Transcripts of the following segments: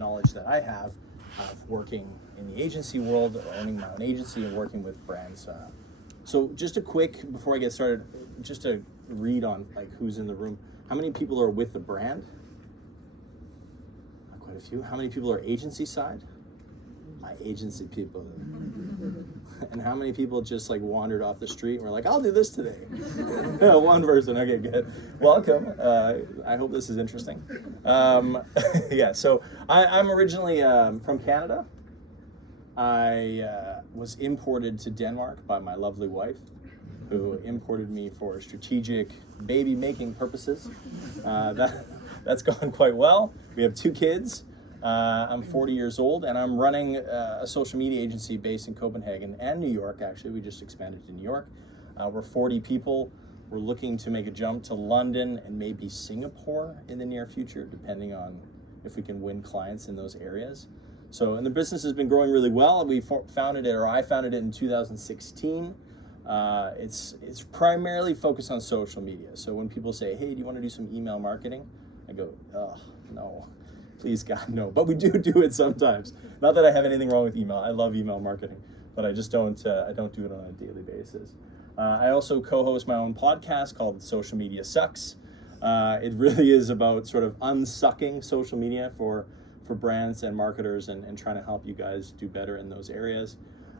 knowledge that I have of working in the agency world, or owning my own agency and working with brands. So just a quick, before I get started, just a read on like who's in the room. How many people are with the brand? Not quite a few. How many people are agency side? My agency people. And how many people just like wandered off the street and were like, I'll do this today? One person. Okay, good. Welcome. I hope this is interesting. Yeah, so I'm originally from Canada. I was imported to Denmark by my lovely wife, who imported me for strategic baby making purposes. That's gone quite well. We have 2 kids. I'm 40 years old, and I'm running a social media agency based in Copenhagen and New York. Actually, we just expanded to New York. We're 40 people. We're looking to make a jump to London and maybe Singapore in the near future, depending on if we can win clients in those areas. So, and the business has been growing really well. I founded it in 2016. It's primarily focused on social media. So when people say, hey, do you want to do some email marketing? I go, oh, no. Please, God, no. But we do it sometimes. Not that I have anything wrong with email. I love email marketing, but I just don't do it on a daily basis. I also co-host my own podcast called Social Media Sucks. It really is about sort of unsucking social media for brands and marketers and trying to help you guys do better in those areas.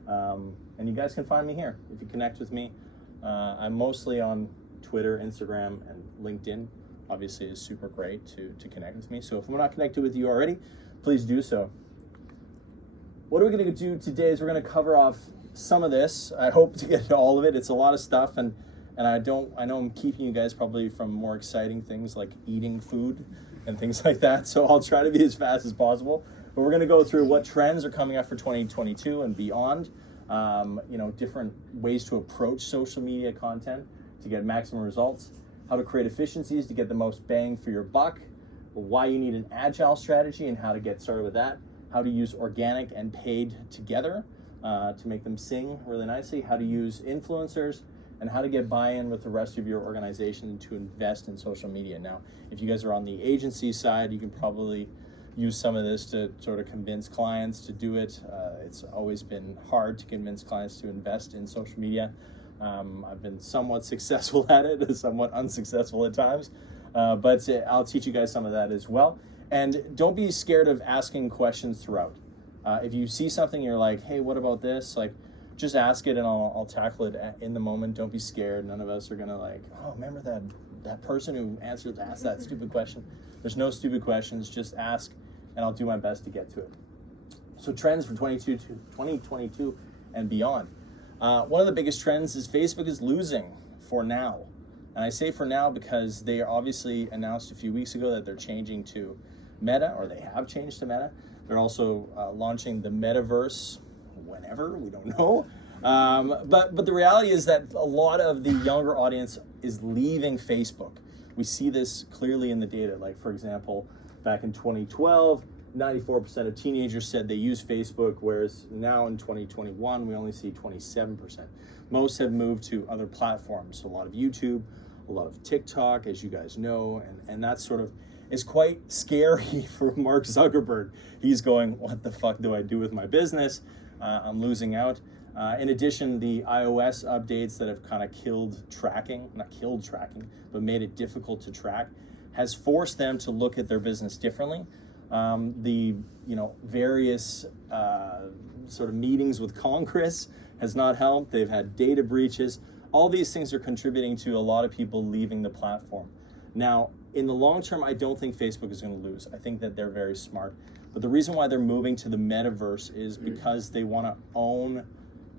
And you guys can find me here if you connect with me. I'm mostly on Twitter, Instagram, and LinkedIn. Obviously is super great to connect with me. So if I'm not connected with you already, please do so. What are we going to do today is we're going to cover off some of this. I hope to get to all of it. It's a lot of stuff, and I know I'm keeping you guys probably from more exciting things like eating food and things like that. So I'll try to be as fast as possible. But we're going to go through what trends are coming up for 2022 and beyond. Different ways to approach social media content to get maximum results. How to create efficiencies to get the most bang for your buck, why you need an agile strategy and how to get started with that, how to use organic and paid together to make them sing really nicely, how to use influencers, and how to get buy-in with the rest of your organization to invest in social media. Now, if you guys are on the agency side, you can probably use some of this to sort of convince clients to do it. It's always been hard to convince clients to invest in social media. I've been somewhat successful at it, somewhat unsuccessful at times, but I'll teach you guys some of that as well. And don't be scared of asking questions throughout. If you see something, you're like, hey, what about this? Like, just ask it and I'll tackle it in the moment. Don't be scared. None of us are gonna like, oh, remember that person who asked that stupid question? There's no stupid questions, just ask and I'll do my best to get to it. So trends for 2022 and beyond. One of the biggest trends is Facebook is losing for now. And I say for now because they obviously announced a few weeks ago that they're changing to Meta, or they have changed to Meta. They're also launching the Metaverse whenever, we don't know. But the reality is that a lot of the younger audience is leaving Facebook. We see this clearly in the data. Like, for example, back in 2012, 94% of teenagers said they use Facebook, whereas now in 2021, we only see 27%. Most have moved to other platforms, a lot of YouTube, a lot of TikTok, as you guys know, and that sort of is quite scary for Mark Zuckerberg. He's going, what the fuck do I do with my business? I'm losing out. In addition, the iOS updates that have kind of not killed tracking, but made it difficult to track, has forced them to look at their business differently. The various sort of meetings with Congress has not helped. They've had data breaches. All these things are contributing to a lot of people leaving the platform. Now, in the long term, I don't think Facebook is going to lose. I think that they're very smart. But the reason why they're moving to the metaverse is because they want to own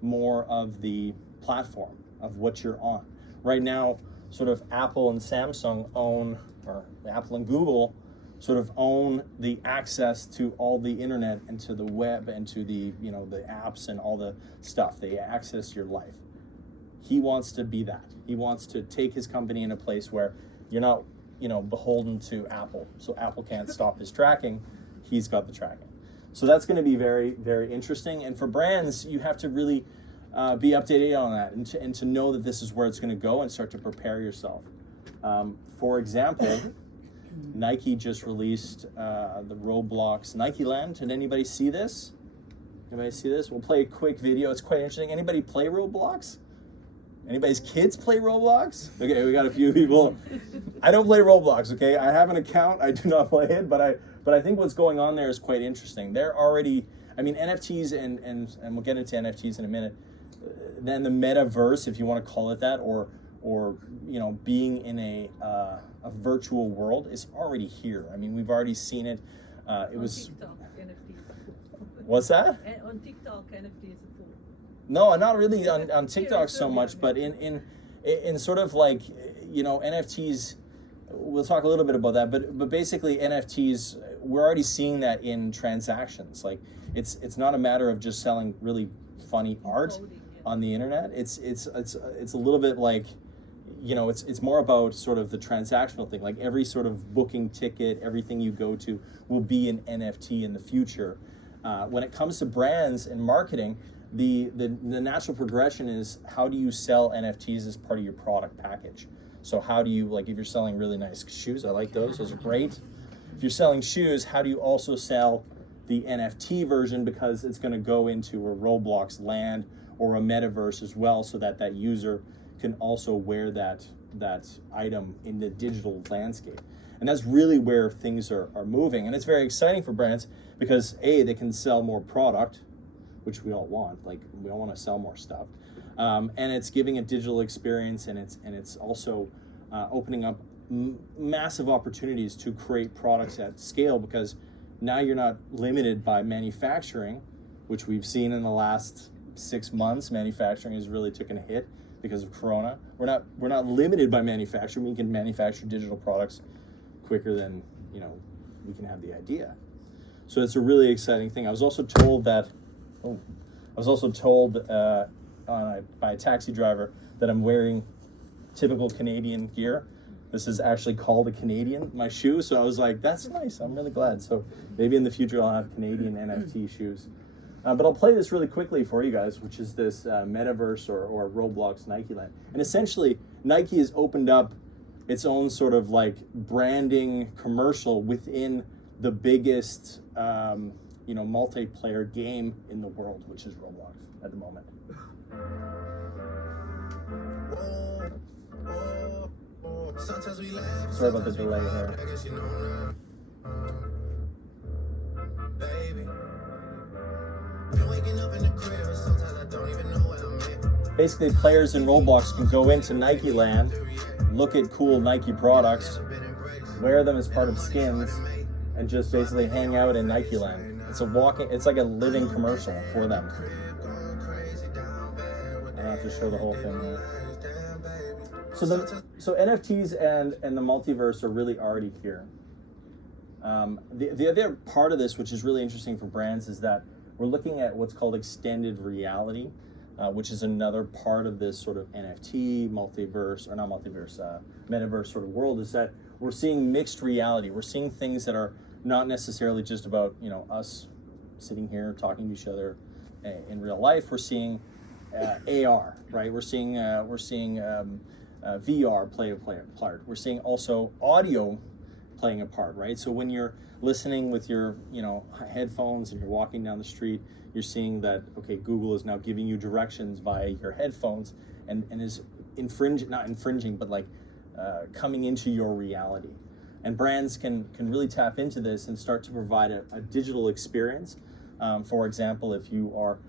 more of the platform of what you're on. Right now, sort of Apple and Samsung own, or Apple and Google sort of own the access to all the internet and to the web and to the the apps and all the stuff. They access your life. He wants to be that. He wants to take his company in a place where you're not beholden to Apple. So Apple can't stop his tracking. He's got the tracking. So that's going to be very, very interesting. And for brands, you have to really be updated on that and to know that this is where it's going to go and start to prepare yourself. For example, Nike just released the Roblox Nike Land. Did anybody see this? Anybody see this? We'll play a quick video. It's quite interesting. Anybody play Roblox? Anybody's kids play Roblox? Okay, we got a few people. I don't play Roblox, okay? I have an account. I do not play it, but I think what's going on there is quite interesting. They're already, I mean, NFTs and we'll get into NFTs in a minute. Then the metaverse, if you want to call it that, or you know, being in a virtual world is already here. I mean, we've already seen it. It was. TikTok, NFTs. What's that? On TikTok, NFTs. No, not really on TikTok so much, but in sort of like, you know, NFTs. We'll talk a little bit about that, but basically NFTs, we're already seeing that in transactions. Like it's not a matter of just selling really funny art on the internet. It's a little bit like, you know, it's more about sort of the transactional thing. Like every sort of booking ticket, everything you go to will be an NFT in the future. When it comes to brands and marketing, the natural progression is, how do you sell NFTs as part of your product package? So how do you, like, if you're selling really nice shoes, I like those are great. If you're selling shoes, how do you also sell the NFT version, because it's going to go into a Roblox land or a metaverse as well, so that that user can also wear that item in the digital landscape. And that's really where things are moving. And it's very exciting for brands because A, they can sell more product, which we all want. Like, we all want to sell more stuff. And it's giving a digital experience, and it's also opening up massive opportunities to create products at scale, because now you're not limited by manufacturing, which we've seen in the last 6 months. Manufacturing has really taken a hit because of Corona. We're not limited by manufacturing. We can manufacture digital products quicker than, you know, we can have the idea. So it's a really exciting thing. I was also told that, by a taxi driver that I'm wearing typical Canadian gear. This is actually called a Canadian, my shoe. So I was like, that's nice. I'm really glad. So maybe in the future I'll have Canadian NFT shoes. But I'll play this really quickly for you guys, which is this metaverse or Roblox Nike Land. And essentially, Nike has opened up its own sort of like branding commercial within the biggest, you know, multiplayer game in the world, which is Roblox at the moment. Sorry about the delay here. Basically, players in Roblox can go into Nike Land, look at cool Nike products, wear them as part of skins, and just basically hang out in Nike Land. It's like a living commercial for them. I have to show the whole thing here. So NFTs and the multiverse are really already here. The other part of this, which is really interesting for brands, is that we're looking at what's called extended reality, which is another part of this sort of NFT, metaverse sort of world, is that we're seeing mixed reality. We're seeing things that are not necessarily just about, you know, us sitting here talking to each other in real life. We're seeing AR, right? We're seeing VR play a part. We're seeing also audio playing a part, right? So when you're listening with your, you know, headphones and you're walking down the street, you're seeing that, okay, Google is now giving you directions via your headphones and is not infringing, but like coming into your reality. And brands can really tap into this and start to provide a digital experience. For example, if you are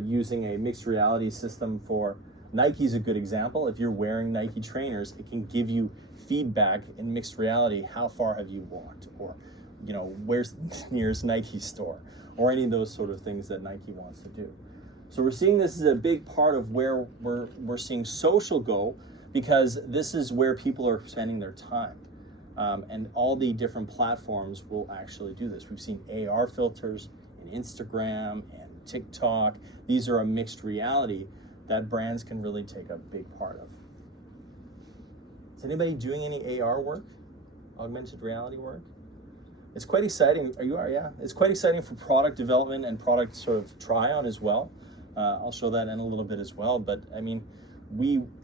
using a mixed reality system for Nike's a good example. If you're wearing Nike trainers, it can give you feedback in mixed reality. How far have you walked? Or, you know, where's the nearest Nike store? Or any of those sort of things that Nike wants to do. So we're seeing this as a big part of where we're seeing social go, because this is where people are spending their time. And all the different platforms will actually do this. We've seen AR filters in Instagram and TikTok. These are a mixed reality that brands can really take a big part of. Is anybody doing any AR work? Augmented reality work? It's quite exciting. Yeah. It's quite exciting for product development and product sort of try on as well. I'll show that in a little bit as well. But I mean,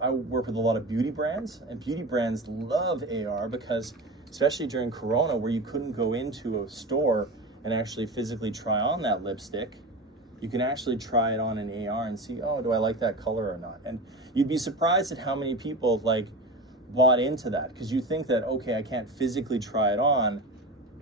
I work with a lot of beauty brands, and beauty brands love AR because especially during Corona, where you couldn't go into a store and actually physically try on that lipstick. You can actually try it on an AR and see, oh, do I like that color or not? And you'd be surprised at how many people like bought into that, because you think that, okay, I can't physically try it on.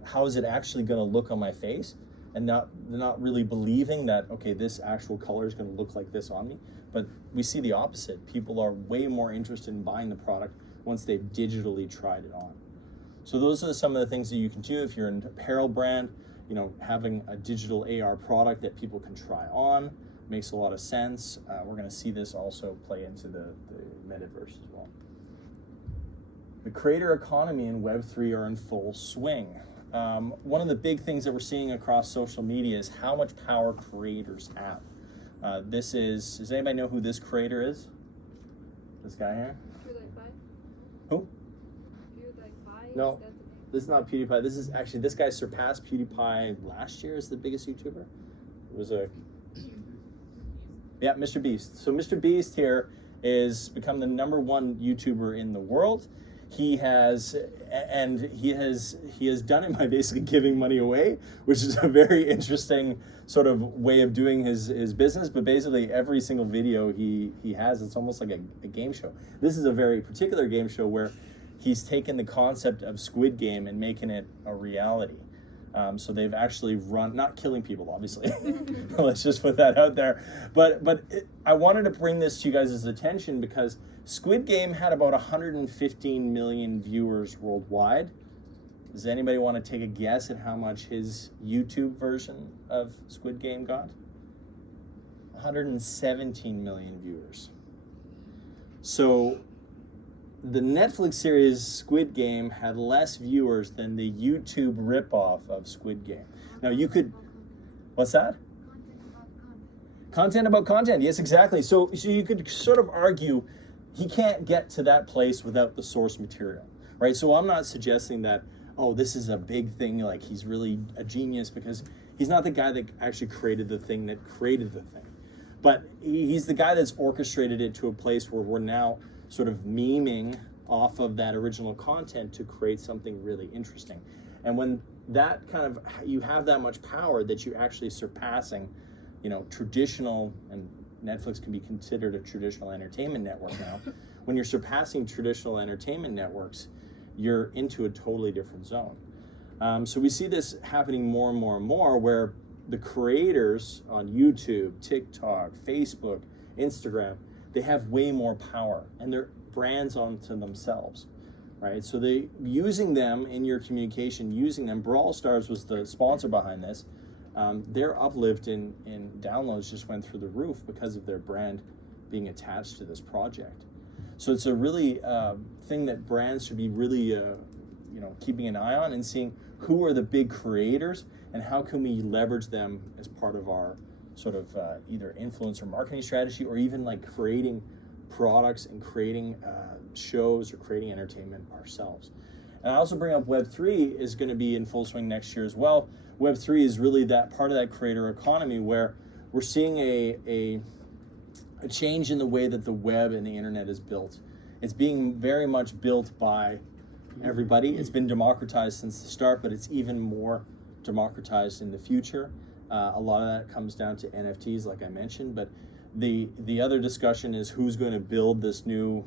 How is it actually going to look on my face? And not really believing that, okay, this actual color is going to look like this on me. But we see the opposite. People are way more interested in buying the product once they've digitally tried it on. So those are some of the things that you can do if you're an apparel brand. Having a digital AR product that people can try on makes a lot of sense. We're going to see this also play into the metaverse as well. The creator economy and Web3 are in full swing. One of the big things that we're seeing across social media is how much power creators have. Does anybody know who this creator is? This guy here? PewDiePie. Who? PewDiePie. No, this is not PewDiePie. This guy surpassed PewDiePie last year as the biggest YouTuber. It was Mr. Beast. So Mr. Beast here is become the #1 YouTuber in the world. He has done it by basically giving money away, which is a very interesting sort of way of doing his business. But basically every single video he has, it's almost like a game show. This is a very particular game show where he's taken the concept of Squid Game and making it a reality. So they've actually not killing people, obviously. Let's just put that out there. But I wanted to bring this to you guys' attention because Squid Game had about 115 million viewers worldwide. Does anybody want to take a guess at how much his YouTube version of Squid Game got? 117 million viewers. So the Netflix series Squid Game had less viewers than the YouTube ripoff of Squid Game. Now you could, what's that? Content about content, yes, exactly. So you could sort of argue he can't get to that place without the source material, right? So I'm not suggesting that, oh, this is a big thing, like he's really a genius, because he's not the guy that actually created the thing that created the thing. But he's the guy that's orchestrated it to a place where we're now sort of memeing off of that original content to create something really interesting. And when that you have that much power that you're actually surpassing, traditional, and Netflix can be considered a traditional entertainment network now. When you're surpassing traditional entertainment networks, you're into a totally different zone. So we see this happening more and more and more, where the creators on YouTube, TikTok, Facebook, Instagram, they have way more power, and they're brands onto themselves, right? So they using them in your communication, using them. Brawl Stars was the sponsor behind this. Their uplift in downloads just went through the roof because of their brand being attached to this project. So it's a really thing that brands should be really keeping an eye on and seeing who are the big creators and how can we leverage them as part of our sort of either influencer marketing strategy, or even like creating products and creating shows or creating entertainment ourselves. And I also bring up Web3 is going to be in full swing next year as well. Web3 is really that part of that creator economy where we're seeing a change in the way that the web and the internet is built. It's being very much built by everybody. It's been democratized since the start, but it's even more democratized in the future. A lot of that comes down to NFTs, like I mentioned, but the other discussion is who's going to build this new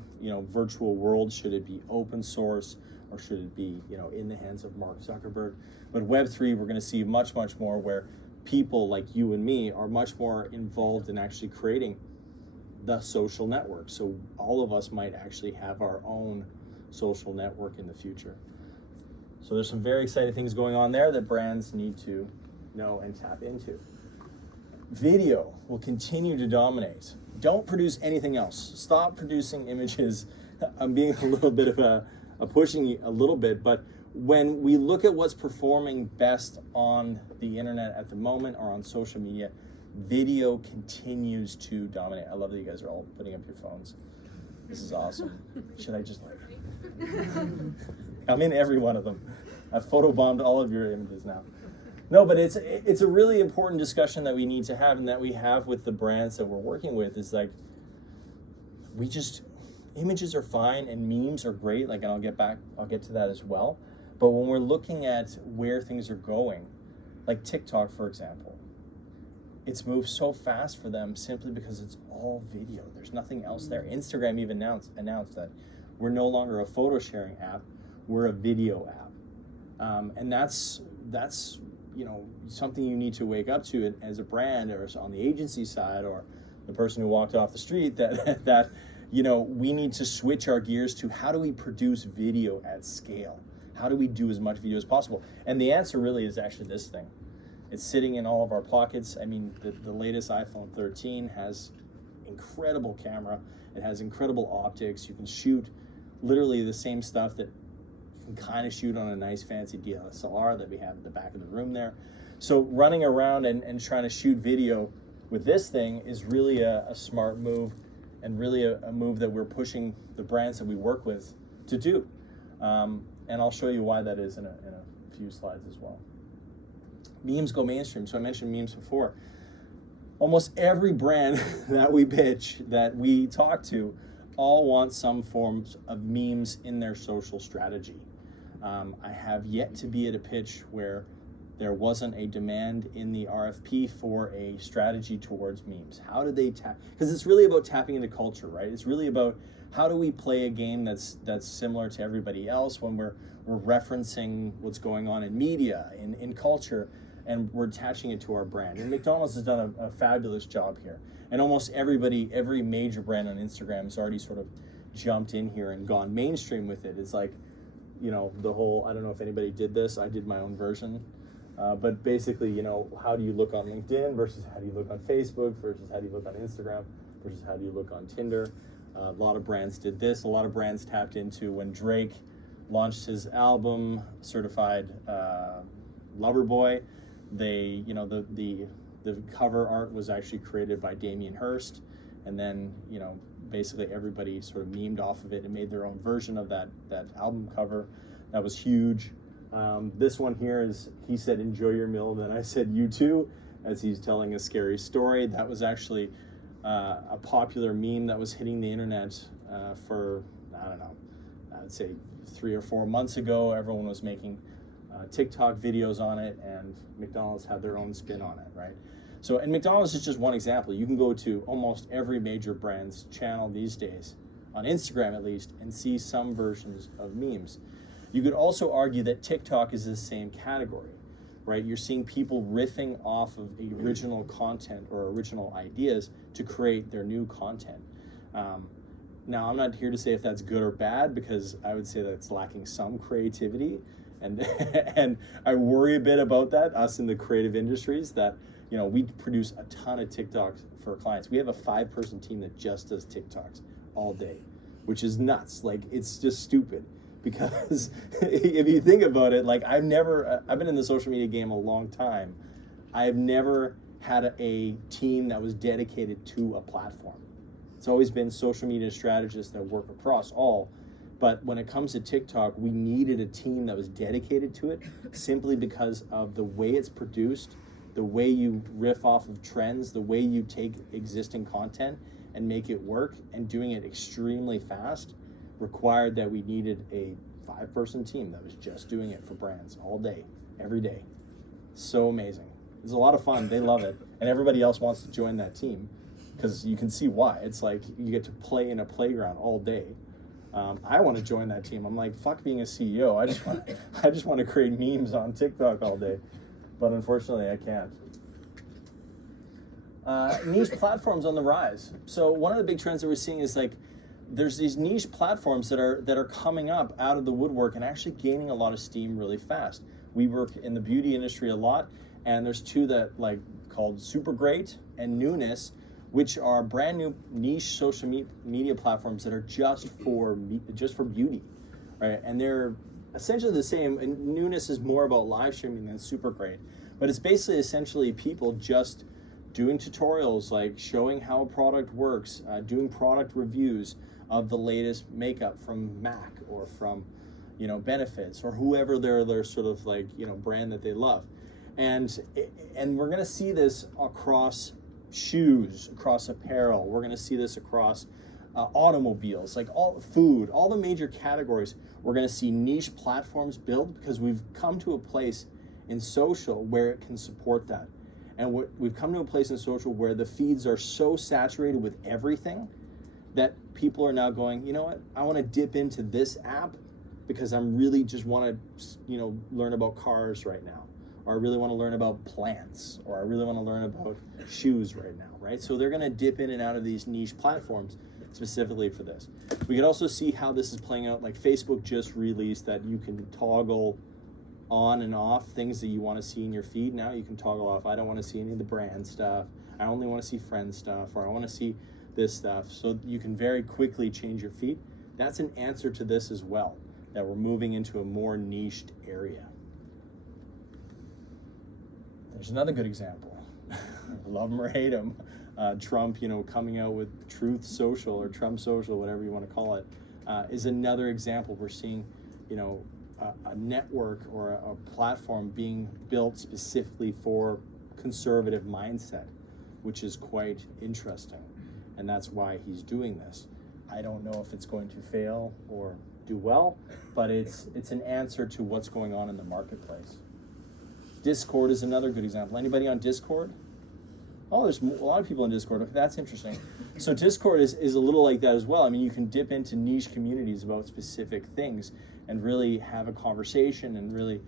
virtual world. Should it be open source, or should it be in the hands of Mark Zuckerberg? But Web3, we're going to see much more where people like you and me are much more involved in actually creating the social network. So all of us might actually have our own social network in the future. So there's some very exciting things going on there that brands need to know and tap into. Video will continue to dominate. Don't produce anything else. Stop producing images. I'm being a little bit of a pushing a little bit, but when we look at what's performing best on the internet at the moment or on social media, video continues to dominate. I love that you guys are all putting up your phones. This is awesome. Should I just I'm in every one of them. I've photobombed all of your images now. No, but it's a really important discussion that we need to have, and that we have with the brands that we're working with, is like, images are fine and memes are great, like, and I'll get to that as well. But when we're looking at where things are going, like TikTok, for example, it's moved so fast for them simply because it's all video. There's nothing else there. Instagram even announced that we're no longer a photo sharing app, we're a video app. And that's something you need to wake up to as a brand, or on the agency side, or the person who walked off the street, that we need to switch our gears to how do we produce video at scale? How do we do as much video as possible? And the answer really is actually this thing. It's sitting in all of our pockets. I mean, the latest iPhone 13 has incredible camera. It has incredible optics. You can shoot literally the same stuff that you can kind of shoot on a nice fancy DSLR that we have at the back of the room there. So running around and trying to shoot video with this thing is really a smart move, and really a move that we're pushing the brands that we work with to do. And I'll show you why that is in a few slides as well. Memes go mainstream. So I mentioned memes before. Almost every brand that we pitch, that we talk to, all want some forms of memes in their social strategy. I have yet to be at a pitch where there wasn't a demand in the RFP for a strategy towards memes. How do they tap? Because it's really about tapping into culture, right? It's really about how do we play a game that's similar to everybody else when we're referencing what's going on in media, in culture, and we're attaching it to our brand. And McDonald's has done a fabulous job here. And almost every major brand on Instagram has already sort of jumped in here and gone mainstream with it. It's like, the whole, I don't know if anybody did this, I did my own version. But basically, how do you look on LinkedIn versus how do you look on Facebook versus how do you look on Instagram versus how do you look on Tinder? A lot of brands did this. A lot of brands tapped into when Drake launched his album, Certified Lover Boy. They, the cover art was actually created by Damien Hirst, and then, basically everybody sort of memed off of it and made their own version of that album cover. That was huge. This one here is, he said, "Enjoy your meal," and then I said, "You too," as he's telling a scary story. That was actually a popular meme that was hitting the internet for, I don't know, I would say 3 or 4 months ago. Everyone was making TikTok videos on it, and McDonald's had their own spin on it, right? So, and McDonald's is just one example. You can go to almost every major brand's channel these days, on Instagram at least, and see some versions of memes. You could also argue that TikTok is the same category, right? You're seeing people riffing off of original content or original ideas to create their new content. Now, I'm not here to say if that's good or bad, because I would say that it's lacking some creativity. And and I worry a bit about that, us in the creative industries, that, we produce a ton of TikToks for clients. We have a 5-person team that just does TikToks all day, which is nuts. Like, it's just stupid. Because if you think about it, like, I've been in the social media game a long time. I've never had a team that was dedicated to a platform. It's always been social media strategists that work across all. But when it comes to TikTok, we needed a team that was dedicated to it, simply because of the way it's produced, the way you riff off of trends, the way you take existing content and make it work, and doing it extremely fast, required that we needed a 5-person team that was just doing it for brands all day, every day. So amazing. It's a lot of fun. They love it. And everybody else wants to join that team, because you can see why. It's like you get to play in a playground all day. I want to join that team. I'm like, fuck being a CEO. I just want to create memes on TikTok all day. But unfortunately, I can't. Niche platforms on the rise. So one of the big trends that we're seeing is, like, there's these niche platforms that are coming up out of the woodwork and actually gaining a lot of steam really fast. We work in the beauty industry a lot, and there's 2 that, like, called Super Great and Newness, which are brand new niche social media platforms that are just for beauty, right? And they're essentially the same. And Newness is more about live streaming than Super Great, but it's basically essentially people just doing tutorials, like showing how a product works, doing product reviews of the latest makeup from MAC or from, Benefits, or whoever their sort of, like, brand that they love. And we're gonna see this across shoes, across apparel. We're gonna see this across automobiles, like all food, all the major categories. We're going to see niche platforms build because we've come to a place in social where it can support that. And we've come to a place in social where the feeds are so saturated with everything that people are now going, you know what, I want to dip into this app because I'm really just want to, learn about cars right now, or I really want to learn about plants, or I really want to learn about shoes right now, right? So they're going to dip in and out of these niche platforms specifically for this. We could also see how this is playing out. Like Facebook just released that you can toggle on and off things that you want to see in your feed. Now you can toggle off, I don't want to see any of the brand stuff, I only want to see friend stuff, or I want to see this stuff. So you can very quickly change your feed. That's an answer to this as well, that we're moving into a more niched area. There's another good example. Love him or hate him. Trump, coming out with Truth Social or Trump Social, whatever you want to call it, is another example. We're seeing, a network or a platform being built specifically for conservative mindset, which is quite interesting. And that's why he's doing this. I don't know if it's going to fail or do well, but it's an answer to what's going on in the marketplace. Discord is another good example. Anybody on Discord? Oh, there's a lot of people on Discord. Okay, that's interesting. So Discord is a little like that as well. I mean, you can dip into niche communities about specific things and really have a conversation and really,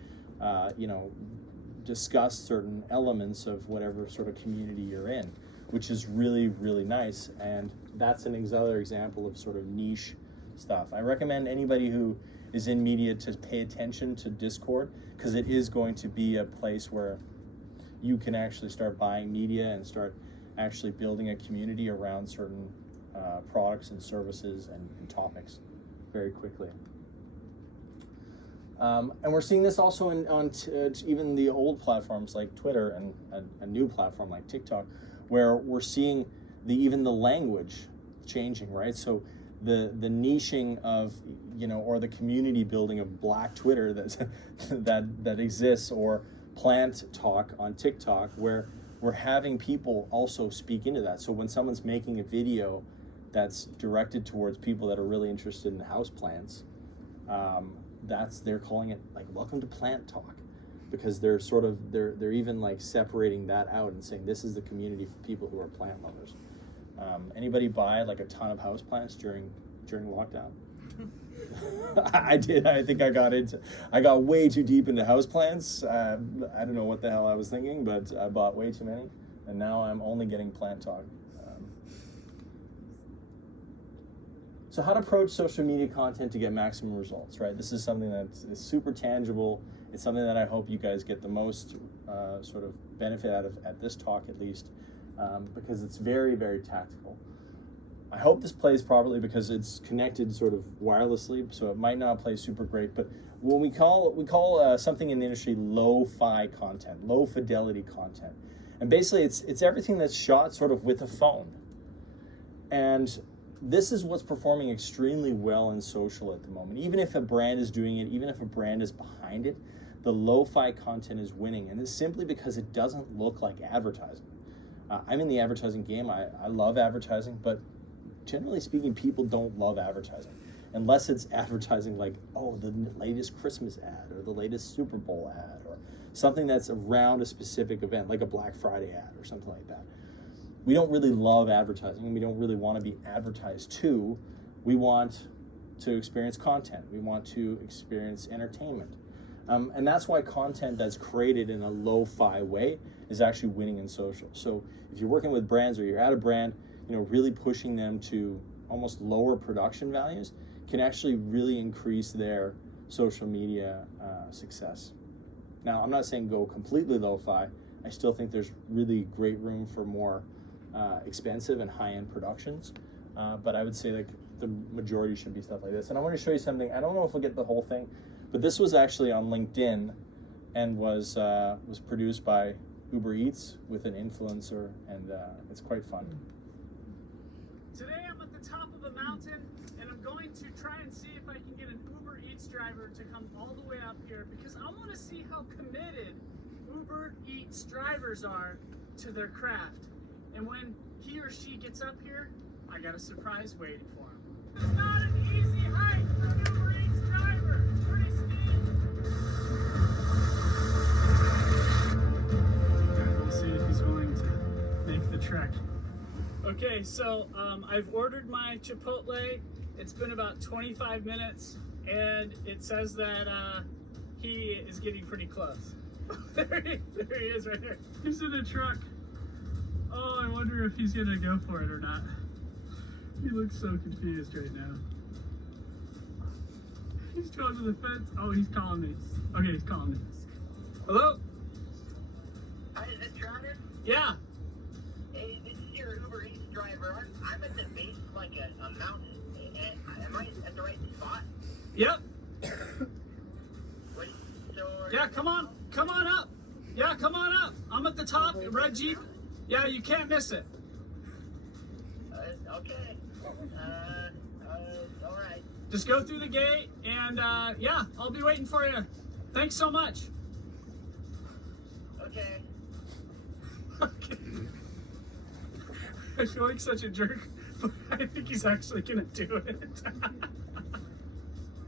discuss certain elements of whatever sort of community you're in, which is really, really nice. And that's another example of sort of niche stuff. I recommend anybody who is in media to pay attention to Discord, because it is going to be a place where you can actually start buying media and start actually building a community around certain products and services and topics very quickly. And we're seeing this also on even the old platforms like Twitter and a new platform like TikTok, where we're seeing even the language changing, right? So the niching of, or the community building of Black Twitter that exists, or plant talk on TikTok, where we're having people also speak into that. So when someone's making a video that's directed towards people that are really interested in house plants, they're calling it like welcome to plant talk, because they're even like separating that out and saying this is the community for people who are plant lovers. Anybody buy like a ton of house plants during lockdown? I did. I think I got way too deep into houseplants. I don't know what the hell I was thinking, but I bought way too many, and now I'm only getting plant talk. So how to approach social media content to get maximum results, right? This is something that is super tangible. It's something that I hope you guys get the most sort of benefit out of at this talk, at least, because it's very, very tactical. I hope this plays properly because it's connected sort of wirelessly, so it might not play super great. But what we call something in the industry lo-fi content, low fidelity content, and basically it's everything that's shot sort of with a phone. And this is what's performing extremely well in social at the moment. Even if a brand is doing it, even if a brand is behind it, the lo-fi content is winning, and it's simply because it doesn't look like advertising. I'm in the advertising game. I love advertising, but generally speaking, people don't love advertising unless it's advertising like, oh, the latest Christmas ad or the latest Super Bowl ad or something that's around a specific event, like a Black Friday ad or something like that. We don't really love advertising, and we don't really want to be advertised to. We want to experience content. We want to experience entertainment. And that's why content that's created in a lo-fi way is actually winning in social. So if you're working with brands or you're at a brand, really pushing them to almost lower production values can actually really increase their social media success. Now, I'm not saying go completely lo-fi. I still think there's really great room for more expensive and high-end productions, but I would say like the majority should be stuff like this. And I want to show you something. I don't know if we'll get the whole thing, but this was actually on LinkedIn and was produced by Uber Eats with an influencer, and it's quite fun. Today I'm at the top of a mountain, and I'm going to try and see if I can get an Uber Eats driver to come all the way up here, because I want to see how committed Uber Eats drivers are to their craft. And when he or she gets up here, I got a surprise waiting for him. It's not an easy hike for an Uber Eats driver. It's pretty steep. Okay, we'll see if he's willing to make the trek. Okay, so I've ordered my Chipotle. It's been about 25 minutes, and it says that he is getting pretty close. there he is right there. He's in the truck. Oh, I wonder if he's gonna go for it or not. He looks so confused right now. He's going to the fence. Oh, he's calling me. Okay, he's calling me. Hello? Hi, is this Travis? Yeah. Hey, this is your Uber Eats driver. I'm at the base of like a mountain. Am I at the right spot? Yep. What, so Yeah, come on up. Yeah, come on up. I'm at the top, red Jeep. Yeah, you can't miss it. Okay. All right. Just go through the gate, and yeah, I'll be waiting for you. Thanks so much. Okay. Okay. I feel like such a jerk, but I think he's actually gonna do it.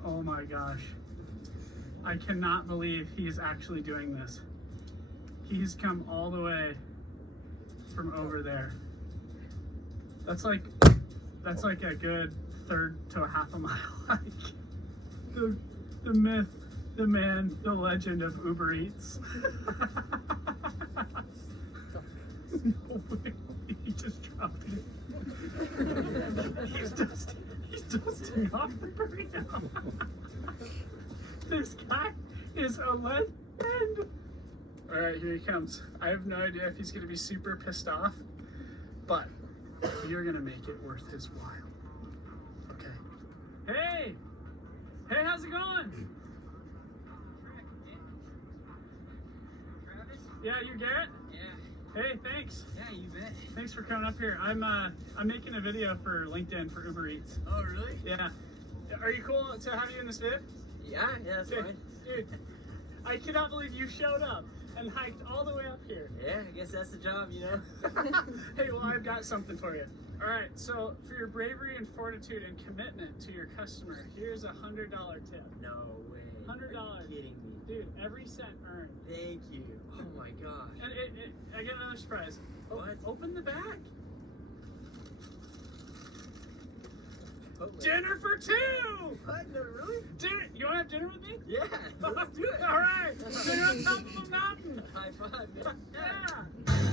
Oh my gosh. I cannot believe he is actually doing this. He's come all the way from over there. That's like a good third to a half a mile hike. The myth, the man, the legend of Uber Eats. No way. He just dropped it. He's dusting off the burrito. This guy is a legend. All right, here he comes. I have no idea if he's gonna be super pissed off, but you're gonna make it worth his while. Okay. Hey, how's it going? Travis? Yeah, you Garrett? Yeah. Hey, thanks. Yeah, you bet. Thanks for coming up here. I'm making a video for LinkedIn for Uber Eats. Oh, really? Yeah. Are you cool to have you in this vid? Yeah, that's Dude, fine. dude, I cannot believe you showed up and hiked all the way up here. Yeah, I guess that's the job, you know? Hey, well, I've got something for you. All right, so for your bravery and fortitude and commitment to your customer, here's a $100 tip. No way. $100. Are you kidding me? Dude, every cent earned. Thank you. Oh my gosh. And I get another surprise. What? Open the bag. Oh, wait. Dinner for two! What? No, really? Dinner, you want to have dinner with me? Yeah, let's do it. All right, dinner on top of a mountain. High five, man. Yeah.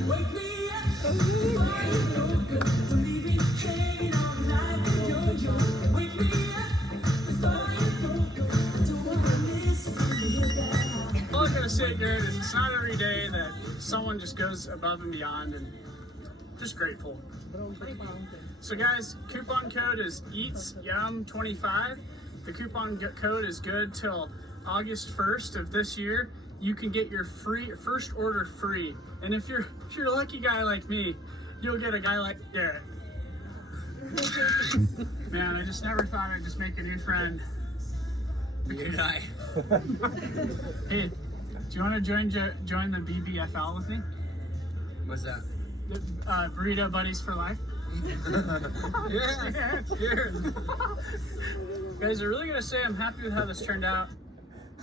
Wake me up, fire no good. Believe in chain all night, yo-yo. Wake me up, fire no good. Don't wanna miss you down. All I gotta say, Garrett, is it's not every day that someone just goes above and beyond, and just grateful. So guys, coupon code is EATSYUM25. The coupon code is good till August 1st of this year. You can get your first order free. And if you're a lucky guy like me, you'll get a guy like Garrett. Man, I just never thought I'd just make a new friend. Good guy. Hey, do you want to join the BBFL with me? What's that? The Burrito Buddies for Life. Yeah, sure. Guys, I really gotta say I'm happy with how this turned out.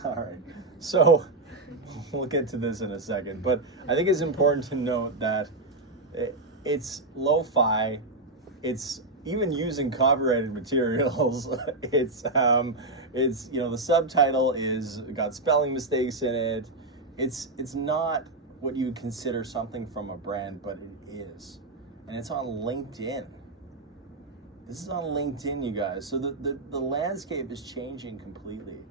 All right. So we'll get to this in a second, but I think it's important to note that it's lo-fi. It's even using copyrighted materials. It's the subtitle is got spelling mistakes in it. It's not what you would consider something from a brand, but it is. And it's on LinkedIn. This is on LinkedIn, you guys. So the landscape is changing completely.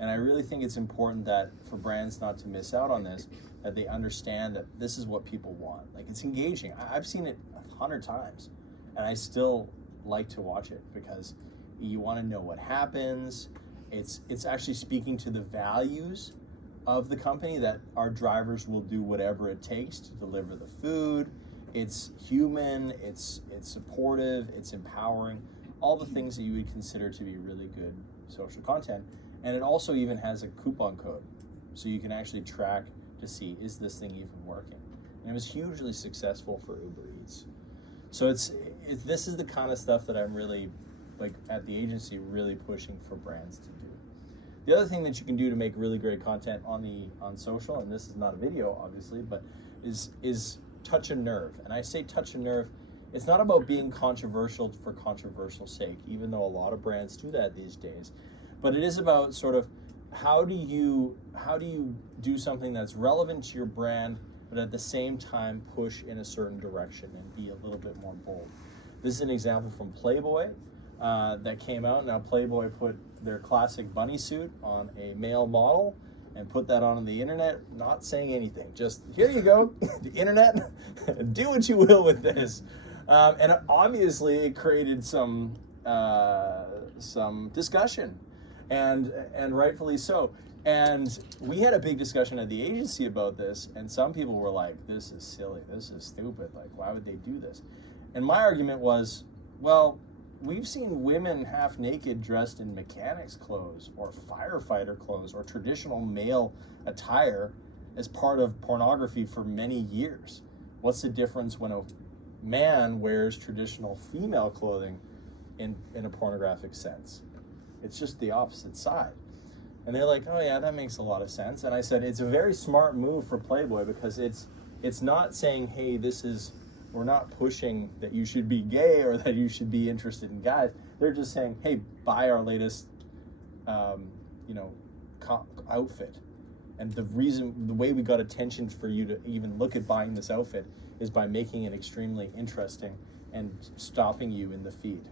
And I really think it's important that for brands not to miss out on this, that they understand that this is what people want. Like, it's engaging. I've seen it 100 times, and I still like to watch it because you want to know what happens. It's actually speaking to the values of the company, that our drivers will do whatever it takes to deliver the food. It's human, it's supportive, it's empowering, all the things that you would consider to be really good social content. And it also even has a coupon code, so you can actually track to see, is this thing even working? And it was hugely successful for Uber Eats. So this is the kind of stuff that I'm really, like, at the agency, really pushing for brands to do. The other thing that you can do to make really great content on social, and this is not a video obviously, but is touch a nerve. And I say touch a nerve, it's not about being controversial for controversial sake, even though a lot of brands do that these days. But it is about sort of how do you do something that's relevant to your brand, but at the same time push in a certain direction and be a little bit more bold. This is an example from Playboy that came out. Now Playboy put their classic bunny suit on a male model and put that on the internet, not saying anything. Just, here you go, the internet, do what you will with this. And obviously it created some discussion, and rightfully so. And we had a big discussion at the agency about this, and some people were like, this is silly, this is stupid, like, why would they do this? And my argument was, well, we've seen women half naked dressed in mechanics clothes or firefighter clothes or traditional male attire as part of pornography for many years. What's the difference when a man wears traditional female clothing in a pornographic sense? It's just the opposite side. And they're like, oh yeah, that makes a lot of sense. And I said, it's a very smart move for Playboy, because it's not saying, hey, we're not pushing that you should be gay or that you should be interested in guys. They're just saying, hey, buy our latest, outfit. And the way we got attention for you to even look at buying this outfit is by making it extremely interesting and stopping you in the feed.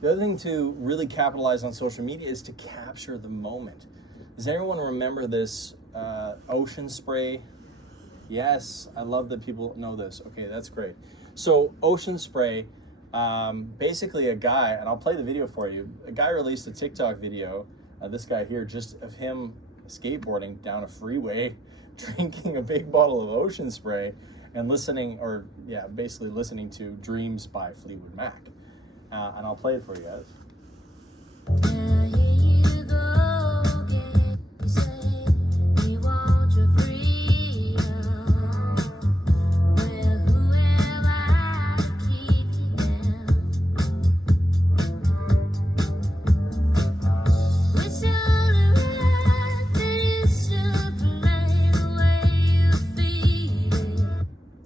The other thing to really capitalize on social media is to capture the moment. Does anyone remember this ocean spray? Yes, I love that people know this. Okay, that's great. So ocean spray, basically a guy, and I'll play the video for you. A guy released a TikTok video, this guy here, just of him skateboarding down a freeway, drinking a big bottle of ocean spray and basically listening to Dreams by Fleetwood Mac. And I'll play it for you guys.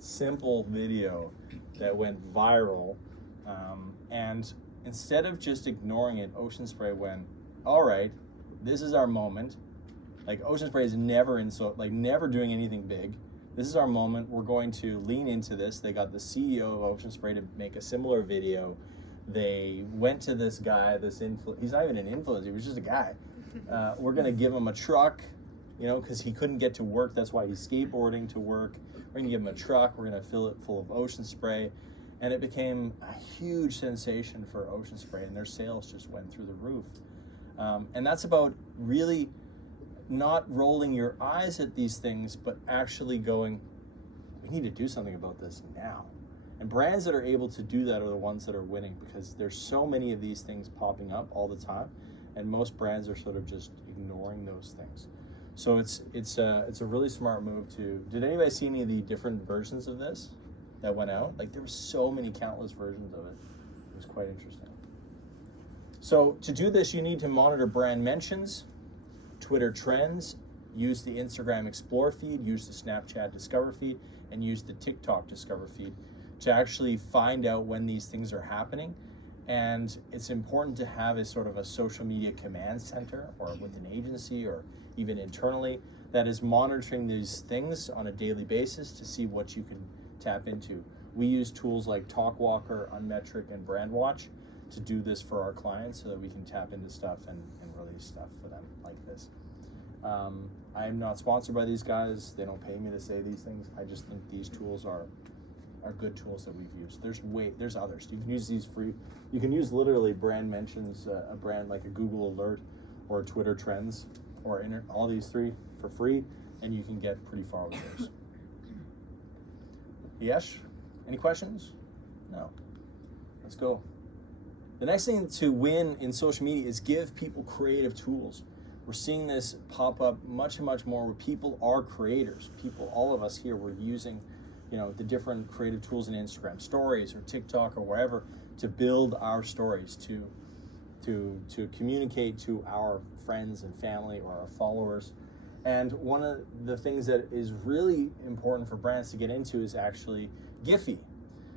Simple video that went viral, and instead of just ignoring it, Ocean Spray went, all right, this is our moment. Like, Ocean Spray is never doing anything big. This is our moment. We're going to lean into this. They got the CEO of Ocean Spray to make a similar video. They went to this guy, he's not even an influencer, he was just a guy. We're gonna give him a truck, because he couldn't get to work. That's why he's skateboarding to work. We're gonna give him a truck. We're gonna fill it full of Ocean Spray. And it became a huge sensation for Ocean Spray, and their sales just went through the roof. And that's about really not rolling your eyes at these things, but actually going, we need to do something about this now. And brands that are able to do that are the ones that are winning, because there's so many of these things popping up all the time, and most brands are sort of just ignoring those things. So it's a really smart move to. Did anybody see any of the different versions of this that went out? Like, there were so many countless versions of it. It was quite interesting. So to do this, you need to monitor brand mentions, Twitter trends, use the Instagram Explore feed, use the Snapchat Discover feed, and use the TikTok Discover feed to actually find out when these things are happening. And it's important to have a sort of a social media command center, or with an agency, or even internally, that is monitoring these things on a daily basis to see what you can tap into. We use tools like Talkwalker, Unmetric, and Brandwatch to do this for our clients, so that we can tap into stuff and release stuff for them like this. I'm not sponsored by these guys. They don't pay me to say these things. I just think these tools are good tools that we've used. There's others. You can use these free. You can use literally brand mentions, a brand like a Google Alert or Twitter Trends, or all these three for free, and you can get pretty far with those. Yes? Any questions? No. Let's go. The next thing to win in social media is give people creative tools. We're seeing this pop up much and much more, where people are creators. All of us here, we're using the different creative tools in Instagram stories or TikTok or wherever to build our stories, to communicate to our friends and family or our followers. And one of the things that is really important for brands to get into is actually Giphy.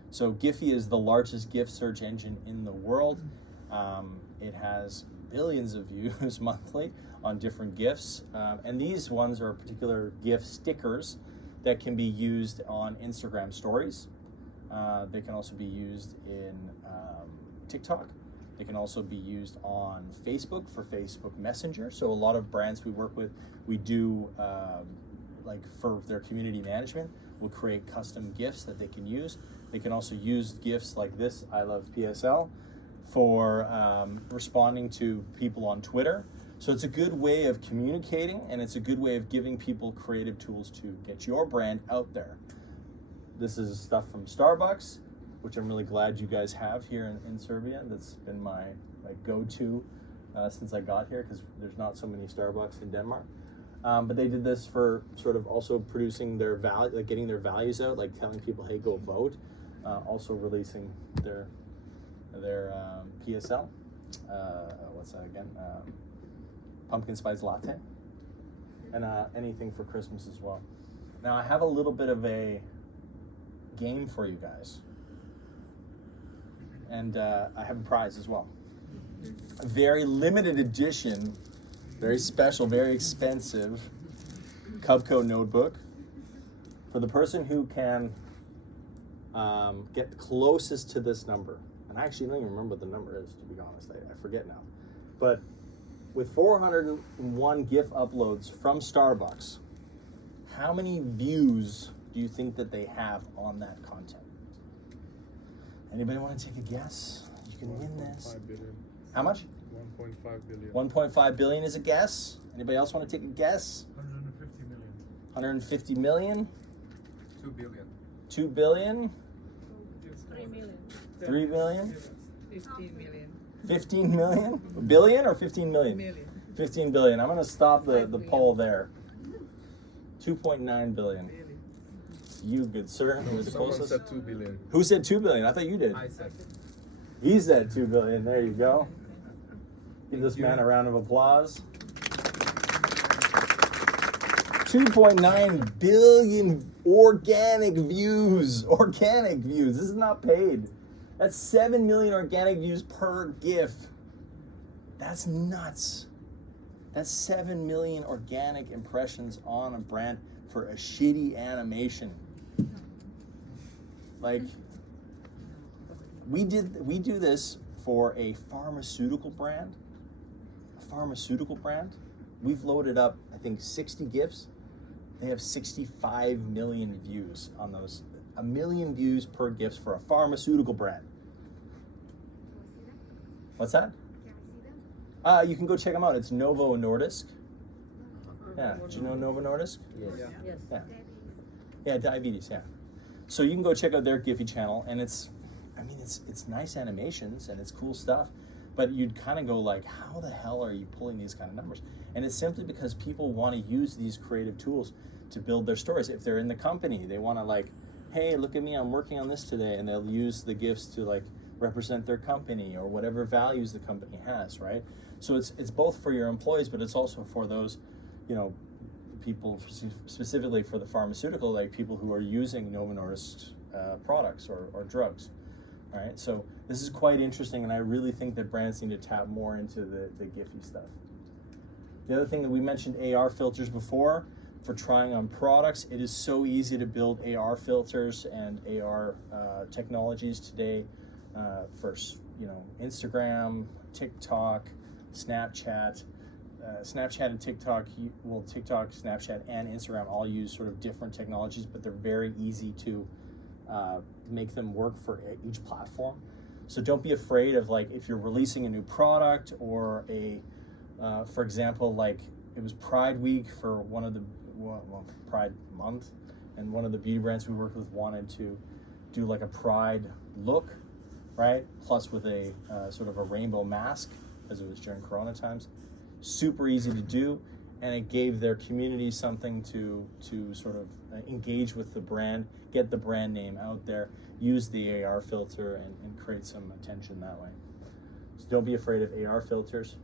So Giphy is the largest GIF search engine in the world. It has billions of views monthly on different GIFs. And these ones are particular GIF stickers that can be used on Instagram stories. They can also be used in TikTok. They can also be used on Facebook for Facebook Messenger. So a lot of brands we work with, we do like for their community management, we'll create custom GIFs that they can use. They can also use GIFs like this, I love PSL, for responding to people on Twitter. So it's a good way of communicating, and it's a good way of giving people creative tools to get your brand out there. This is stuff from Starbucks, which I'm really glad you guys have here in Serbia. That's been my go-to since I got here, because there's not so many Starbucks in Denmark. But they did this for sort of also producing their value, like getting their values out, like telling people, hey, go vote. Also releasing their PSL. What's that again? Pumpkin spice latte. And anything for Christmas as well. Now I have a little bit of a game for you guys. And I have a prize as well. A very limited edition, very special, very expensive Cubco notebook for the person who can get closest to this number. And I actually don't even remember what the number is, to be honest. I forget now. But with 401 GIF uploads from Starbucks, how many views do you think that they have on that content? Anybody want to take a guess? You can win this. 1.5 billion. How much? 1.5 billion. 1.5 billion is a guess. Anybody else want to take a guess? 150 million. 150 million? 2 billion. 2 billion? 3 million. 3 million? 15 million. 15 million? Billion or 15 million? Million. 15 billion. I'm going to stop the 5 billion. poll there. 2.9 billion. Really? You, good sir. Who was the Someone closest? said 2 billion. Who said 2 billion? I thought you did. I said. He said 2 billion. There you go. Give this man a round of applause. 2.9 billion organic views. Organic views. This is not paid. That's 7 million organic views per GIF. That's nuts. That's 7 million organic impressions on a brand for a shitty animation. Like, we do this for a pharmaceutical brand. We've loaded up, I think, 60 GIFs. They have 65 million views on those. 1 million views per GIFs for a pharmaceutical brand. What's that? You can go check them out. It's Novo Nordisk. Yeah, do you know Novo Nordisk? Yes. Yeah. Yeah, diabetes, yeah. So you can go check out their Giphy channel, and it's nice animations and it's cool stuff, but you'd kind of go like, how the hell are you pulling these kind of numbers? And it's simply because people want to use these creative tools to build their stories. If they're in the company, they want to like, hey, look at me, I'm working on this today, and they'll use the GIFs to like represent their company or whatever values the company has, right? So it's both for your employees, but it's also for those, people specifically for the pharmaceutical, like people who are using Novo Nordisk products or drugs, right? So this is quite interesting, and I really think that brands need to tap more into the Giphy stuff. The other thing that we mentioned, AR filters before, for trying on products. It is so easy to build AR filters and AR technologies today for Instagram, TikTok, Snapchat. Snapchat and TikTok, TikTok, Snapchat, and Instagram all use sort of different technologies, but they're very easy to make them work for each platform. So don't be afraid of, like, if you're releasing a new product or for example, like it was Pride Week for one of the, Pride Month, and one of the beauty brands we worked with wanted to do like a Pride look, right? Plus with a sort of a rainbow mask, as it was during Corona times. Super easy to do, and it gave their community something to sort of engage with the brand, get the brand name out there, use the AR filter, and create some attention that way. So don't be afraid of AR filters.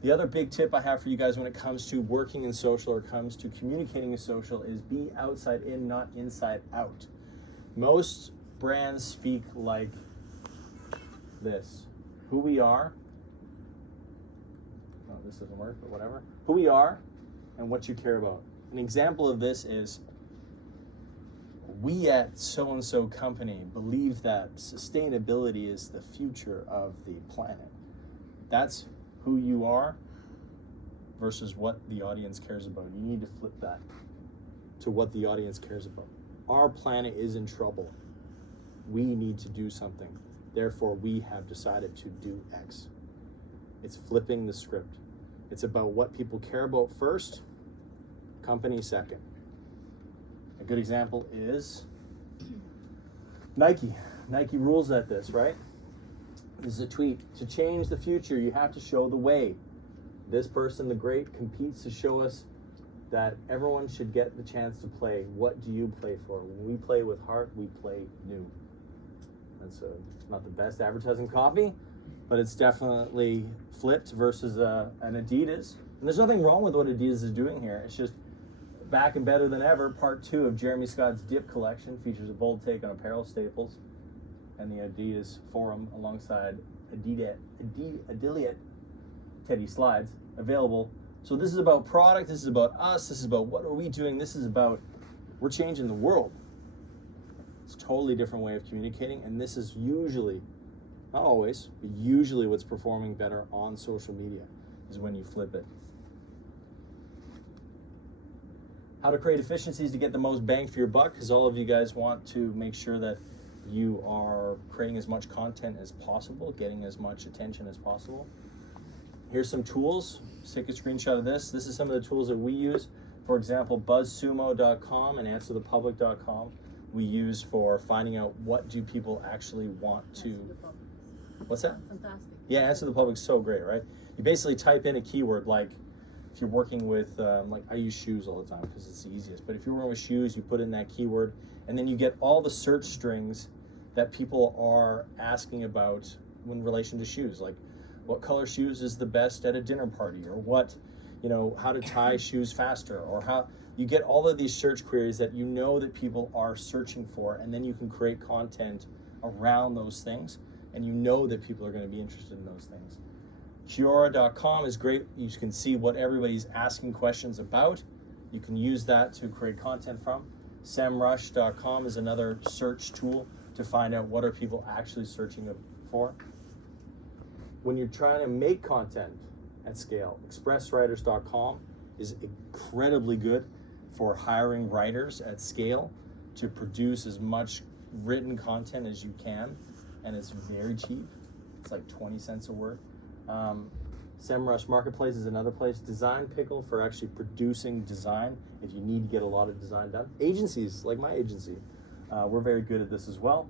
The other big tip I have for you guys when it comes to working in social or comes to communicating in social is be outside in, not inside out. Most brands speak like this. Who we are. No, this doesn't work, but whatever. Who we are and what you care about. An example of this is we at so-and-so company believe that sustainability is the future of the planet. That's who you are versus what the audience cares about. You need to flip that to what the audience cares about. Our planet is in trouble. We need to do something. Therefore, we have decided to do X. It's flipping the script. It's about what people care about first, company second. A good example is Nike. Nike rules at this, right? This is a tweet. To change the future, you have to show the way. This person, the great, competes to show us that everyone should get the chance to play. What do you play for? When we play with heart, we play new. And so it's not the best advertising copy, but it's definitely flipped versus an Adidas. And there's nothing wrong with what Adidas is doing here. It's just back and better than ever. Part 2 of Jeremy Scott's Dip collection features a bold take on apparel staples and the Adidas forum alongside Adilet Teddy Slides available. So this is about product, this is about us, this is about what are we doing, this is about we're changing the world. It's a totally different way of communicating, and this is usually, not always, but usually what's performing better on social media is when you flip it. How to create efficiencies to get the most bang for your buck, because all of you guys want to make sure that you are creating as much content as possible, getting as much attention as possible. Here's some tools. Just take a screenshot of this. This is some of the tools that we use. For example, buzzsumo.com and answerthepublic.com we use for finding out what do people actually want to. What's that? Fantastic. Yeah, Answer the Public's so great, right? You basically type in a keyword like, if you're working with, like I use shoes all the time because it's the easiest, but if you're working with shoes, you put in that keyword and then you get all the search strings that people are asking about in relation to shoes, like what color shoes is the best at a dinner party, or what, you know, how to tie shoes faster, or how you get all of these search queries that you know that people are searching for, and then you can create content around those things, and you know that people are going to be interested in those things. Quora.com is great. You can see what everybody's asking questions about. You can use that to create content from. SEMrush.com is another search tool to find out what are people actually searching for. When you're trying to make content at scale, expresswriters.com is incredibly good for hiring writers at scale to produce as much written content as you can, and it's very cheap. It's like 20 cents a word. SEMrush Marketplace is another place. Design Pickle for actually producing design if you need to get a lot of design done. Agencies, like my agency, we're very good at this as well.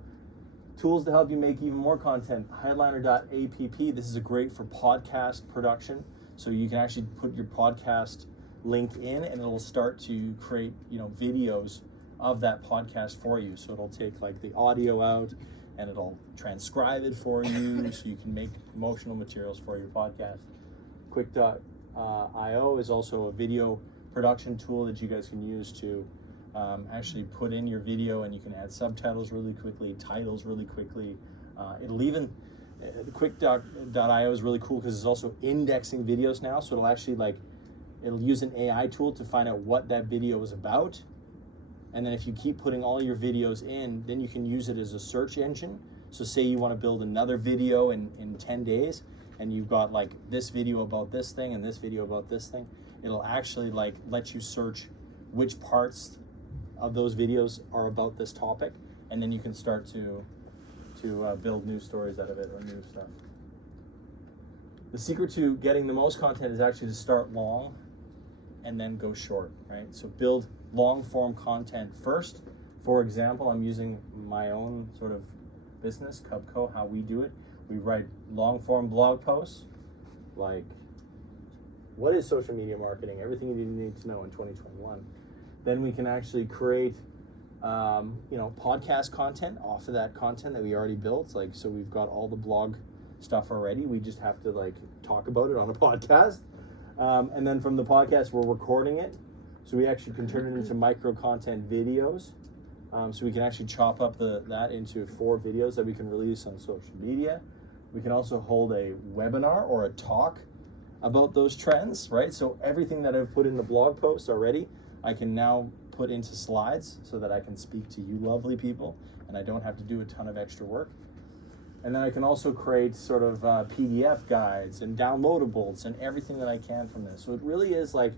Tools to help you make even more content. Headliner.app. This is great for podcast production. So you can actually put your podcast link in and it'll start to create, videos of that podcast for you. So it'll take like the audio out and it'll transcribe it for you so you can make promotional materials for your podcast. Quick.io is also a video production tool that you guys can use to actually put in your video, and you can add subtitles really quickly, titles really quickly. It'll even, Quick.io is really cool because it's also indexing videos now, so it'll actually it'll use an AI tool to find out what that video is about. And then if you keep putting all your videos in, then you can use it as a search engine. So say you want to build another video in 10 days, and you've got this video about this thing and this video about this thing. It'll actually let you search which parts of those videos are about this topic, and then you can start to build new stories out of it or new stuff. The secret to getting the most content is actually to start long and then go short, right? So build long form content first. For example, I'm using my own sort of business, Cubco, how we do it. We write long form blog posts, like what is social media marketing, everything you need to know in 2021. Then we can actually create, podcast content off of that content that we already built. Like, so we've got all the blog stuff already. We just have to like talk about it on a podcast. And then from the podcast, we're recording it. So we actually can turn it into micro content videos. So we can actually chop up that into 4 videos that we can release on social media. We can also hold a webinar or a talk about those trends, right? So everything that I've put in the blog post already, I can now put into slides so that I can speak to you lovely people and I don't have to do a ton of extra work. And then I can also create sort of PDF guides and downloadables and everything that I can from this. So it really is like,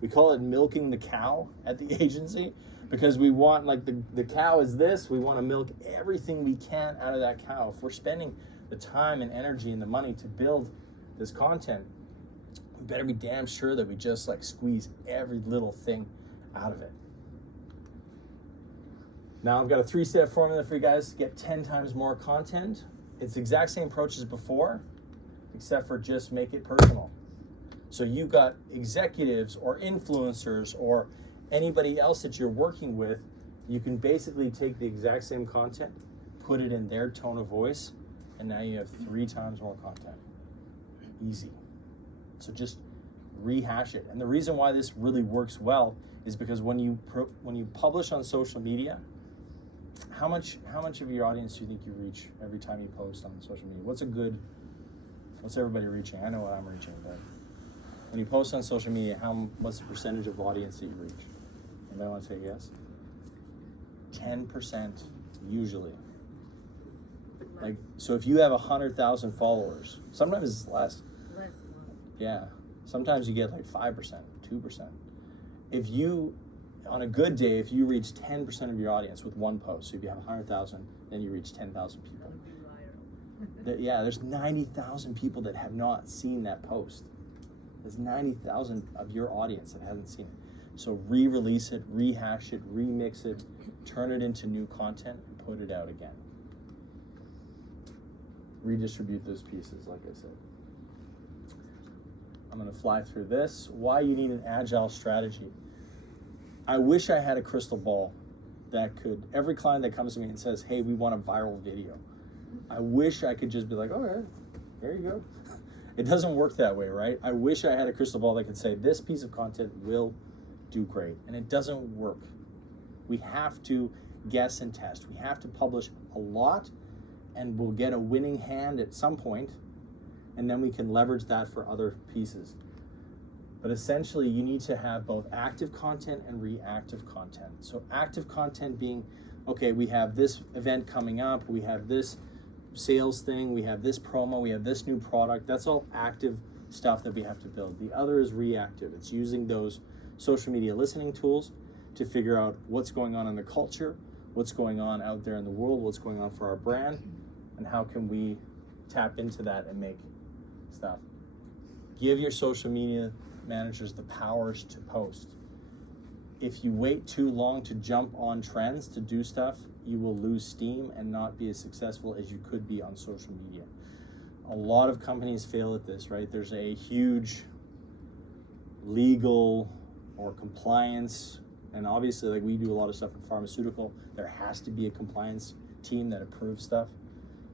we call it milking the cow at the agency, because we want, like, the cow is this, we want to milk everything we can out of that cow. If we're spending the time and energy and the money to build this content, we better be damn sure that we just like squeeze every little thing out of it. Now I've got a 3-step formula for you guys to get 10 times more content. It's the exact same approach as before, except for just make it personal. So you've got executives or influencers or anybody else that you're working with, you can basically take the exact same content, put it in their tone of voice, and now you have 3 times more content. Easy. So just rehash it. And the reason why this really works well is because when you publish on social media, how much of your audience do you think you reach every time you post on social media? What's everybody reaching? I know what I'm reaching, but when you post on social media, what's the percentage of audience that you reach? Anybody want to say yes? 10% usually. Like, so if you have 100,000 followers, sometimes it's less. Yeah, sometimes you get like 5%, 2%. If you, on a good day, if you reach 10% of your audience with one post, so if you have 100,000, then you reach 10,000 people. Yeah, there's 90,000 people that have not seen that post. There's 90,000 of your audience that hasn't seen it. So re-release it, rehash it, remix it, turn it into new content, and put it out again. Redistribute those pieces, like I said. I'm gonna fly through this. Why you need an agile strategy. I wish I had a crystal ball that could, every client that comes to me and says, hey, we want a viral video. I wish I could just be like, okay, there you go. It doesn't work that way, right? I wish I had a crystal ball that could say this piece of content will do great, and it doesn't work. We have to guess and test. We have to publish a lot, and we'll get a winning hand at some point, and then we can leverage that for other pieces. But essentially, you need to have both active content and reactive content. So active content being, okay, we have this event coming up, we have this sales thing, we have this promo, we have this new product. That's all active stuff that we have to build. The other is reactive. It's using those social media listening tools to figure out what's going on in the culture, what's going on out there in the world, what's going on for our brand, and how can we tap into that and make stuff. Give your social media managers the powers to post. If you wait too long to jump on trends to do stuff, you will lose steam and not be as successful as you could be on social media. A lot of companies fail at this, right? There's a huge legal or compliance, and obviously, like, we do a lot of stuff in pharmaceutical, there has to be a compliance team that approves stuff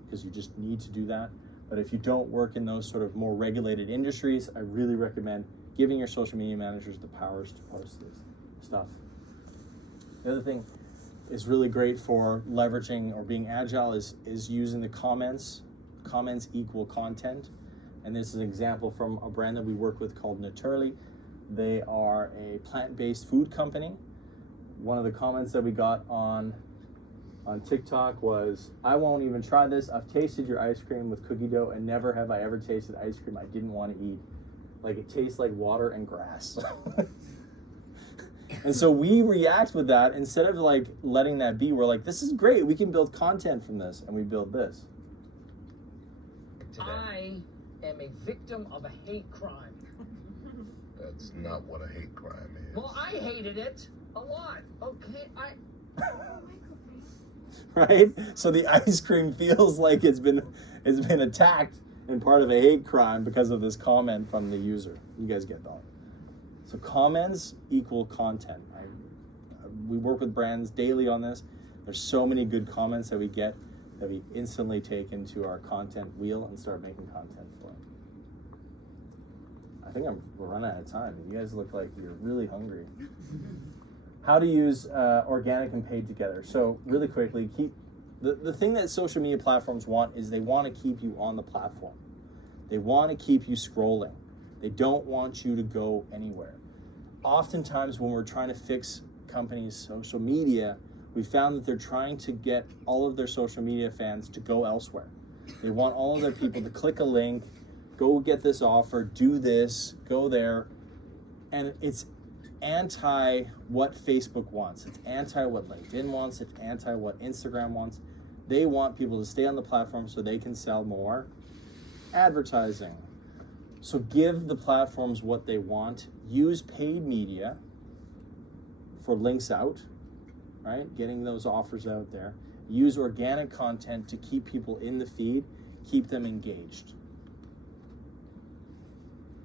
because you just need to do that. But if you don't work in those sort of more regulated industries, I really recommend giving your social media managers the powers to post this stuff. The other thing is really great for leveraging or being agile is using the comments. Comments equal content. And this is an example from a brand that we work with called Naturally. They are a plant-based food company. One of the comments that we got on TikTok was, I won't even try this. I've tasted your ice cream with cookie dough and never have I ever tasted ice cream I didn't want to eat. Like, it tastes like water and grass. And so we react with that. Instead of like letting that be, we're like, this is great. We can build content from this. And we build this. I am a victim of a hate crime. That's not what a hate crime is. Well, I hated it a lot. Okay, Right? So the ice cream feels like it's been attacked, and part of a hate crime because of this comment from the user. You guys get that. So comments equal content. We work with brands daily on this. There's so many good comments that we get that we instantly take into our content wheel and start making content for it. I think we're running out of time. You guys look like you're really hungry. How to use organic and paid together. So really quickly, the thing that social media platforms want is they want to keep you on the platform. They want to keep you scrolling. They don't want you to go anywhere. Oftentimes when we're trying to fix companies' social media, we found that they're trying to get all of their social media fans to go elsewhere. They want all of their people to click a link, go get this offer, do this, go there. And it's anti what Facebook wants. It's anti what LinkedIn wants. It's anti what Instagram wants. They want people to stay on the platform so they can sell more advertising. So give the platforms what they want. Use paid media for links out, right? Getting those offers out there. Use organic content to keep people in the feed, keep them engaged.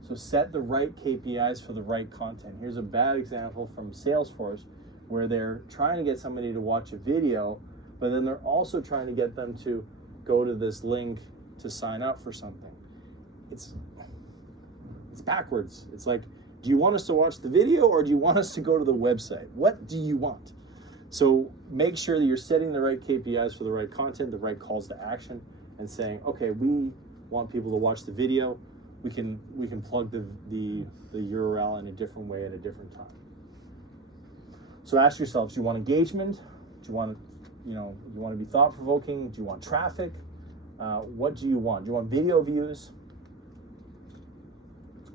So set the right KPIs for the right content. Here's a bad example from Salesforce where they're trying to get somebody to watch a video, but then they're also trying to get them to go to this link to sign up for something. It's backwards. It's like, do you want us to watch the video or do you want us to go to the website? What do you want? So make sure that you're setting the right KPIs for the right content, the right calls to action, and saying, okay, we want people to watch the video. We can plug the URL in a different way at a different time. So ask yourselves, do you want engagement? Do you want to be thought provoking? Do you want traffic? What do you want? Do you want video views?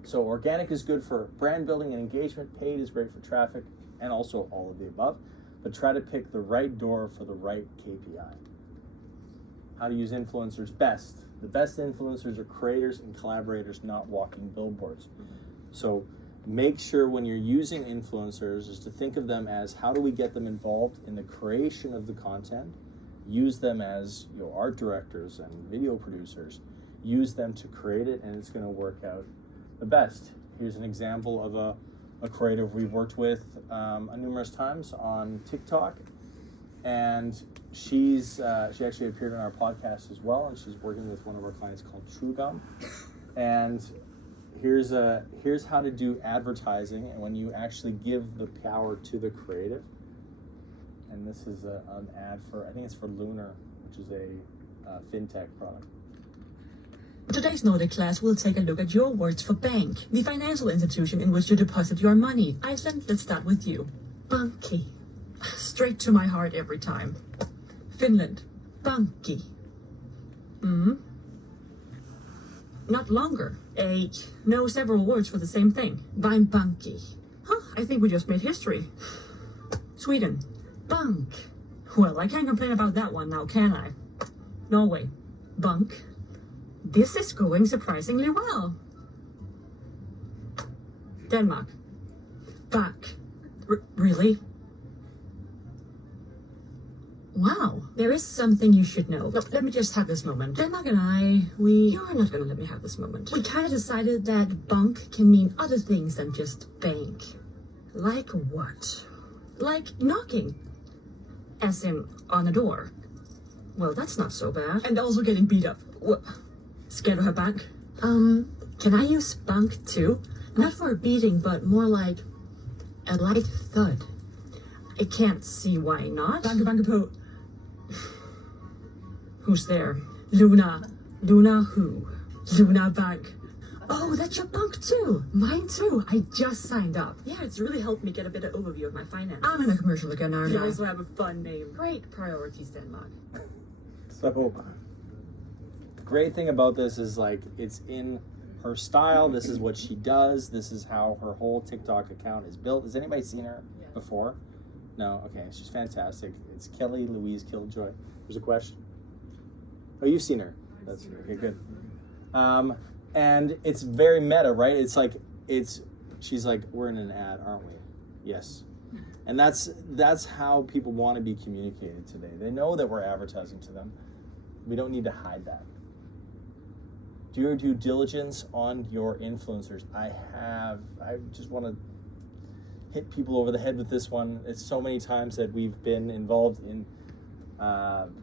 So organic is good for brand building and engagement. Paid is great for traffic and also all of the above. But try to pick the right door for the right KPI. How to use influencers best. The best influencers are creators and collaborators, not walking billboards. So make sure when you're using influencers is to think of them as how do we get them involved in the creation of the content. Use them as art directors and video producers. Use them to create it, and it's going to work out the best. Here's an example of a creative we've worked with numerous times on TikTok, and she actually appeared on our podcast as well, and she's working with one of our clients called TrueGum. And here's how to do advertising, and when you actually give the power to the creative. And this is an ad for, I think it's for Lunar, which is a fintech product. Today's Nordic class will take a look at your words for bank, the financial institution in which you deposit your money. Iceland, let's start with you. Banki. Straight to my heart every time. Finland. Banki. Not longer. No, several words for the same thing. Vain banki. Huh, I think we just made history. Sweden. Bank. Well, I can't complain about that one now, can I? Norway. Bank. This is going surprisingly well. Denmark. Back. Really? Wow, there is something you should know. Look, let me just have this moment. Denmark and you're not gonna let me have this moment. We kind of decided that bank can mean other things than just bank. Like what? Like knocking. As in, on a door. Well, that's not so bad. And also getting beat up. What? Scared of her back? Can I use bunk too? Not for a beating, but more like a light thud. I can't see why not. Banke på. Who's there? Luna. Luna who? Luna Bank. Oh, that's your bunk too. Mine too. I just signed up. Yeah, it's really helped me get a better overview of my finance. I'm in a commercial again, aren't I? You also have a fun name. Great priorities, Denmark. So the great thing about this is like it's in her style. This is what she does. This is how her whole TikTok account is built. Has anybody seen her before? No? Okay, she's fantastic. It's Kelly Louise Killjoy. There's a question. Oh, you've seen her. That's okay, good. And it's very meta, right? It's like she's like, we're in an ad, aren't we? Yes. And that's how people want to be communicated today. They know that we're advertising to them. We don't need to hide that. Do your due diligence on your influencers. I just want to hit people over the head with this one. It's so many times that we've been involved in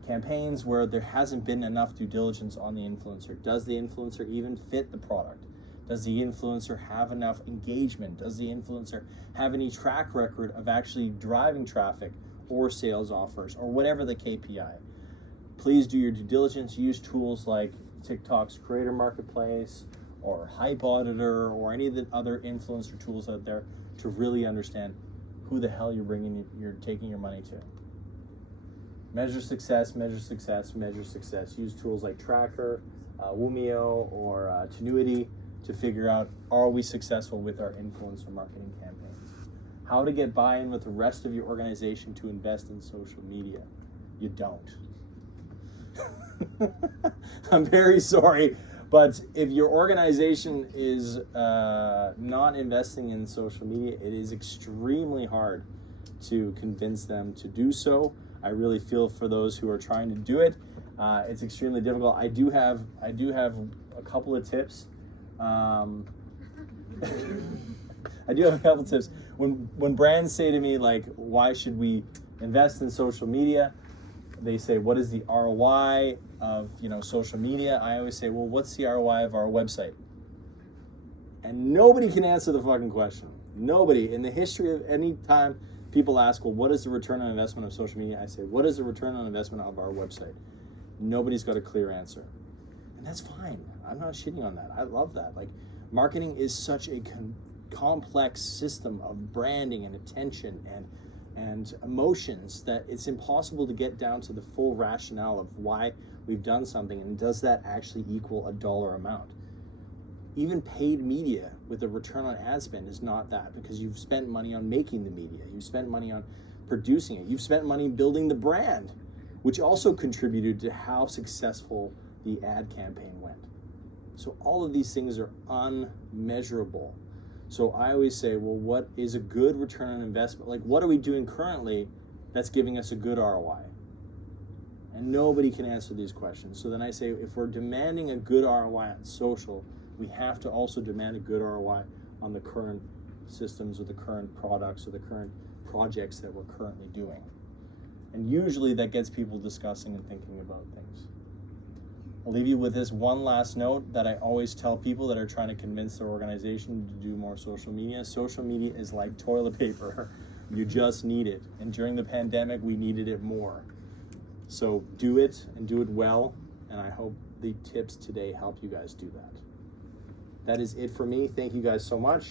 campaigns where there hasn't been enough due diligence on the influencer. Does the influencer even fit the product? Does the influencer have enough engagement? Does the influencer have any track record of actually driving traffic or sales offers or whatever the KPI? Please do your due diligence. Use tools like TikTok's Creator Marketplace or Hype Auditor or any of the other influencer tools out there to really understand who the hell you're taking your money to. Measure success, measure success, measure success. Use tools like Tracker, Wumio, or Tenuity to figure out, are we successful with our influencer marketing campaigns? How to get buy-in with the rest of your organization to invest in social media. You don't. I'm very sorry, but if your organization is not investing in social media, it is extremely hard to convince them to do so. I really feel for those who are trying to do it. It's extremely difficult. I do have a couple of tips. I do have a couple of tips. When brands say to me, like, why should we invest in social media? They say, what is the ROI of social media? I always say, well, what's the ROI of our website? And nobody can answer the fucking question. Nobody. In the history of any time people ask, well, what is the return on investment of social media? I say, what is the return on investment of our website? Nobody's got a clear answer. And that's fine. I'm not shitting on that. I love that. Like, marketing is such a complex system of branding and attention and emotions that it's impossible to get down to the full rationale of why we've done something and does that actually equal a dollar amount. Even paid media with a return on ad spend is not that, because you've spent money on making the media, you've spent money on producing it, you've spent money building the brand, which also contributed to how successful the ad campaign went. So all of these things are unmeasurable. So I always say, well, what is a good return on investment? Like, what are we doing currently that's giving us a good ROI? And nobody can answer these questions. So then I say, if we're demanding a good ROI on social, we have to also demand a good ROI on the current systems or the current products or the current projects that we're currently doing. And usually that gets people discussing and thinking about things. I'll leave you with this one last note that I always tell people that are trying to convince their organization to do more social media. Social media is like toilet paper. You just need it. And during the pandemic, we needed it more. So do it and do it well. And I hope the tips today help you guys do that. That is it for me. Thank you guys so much.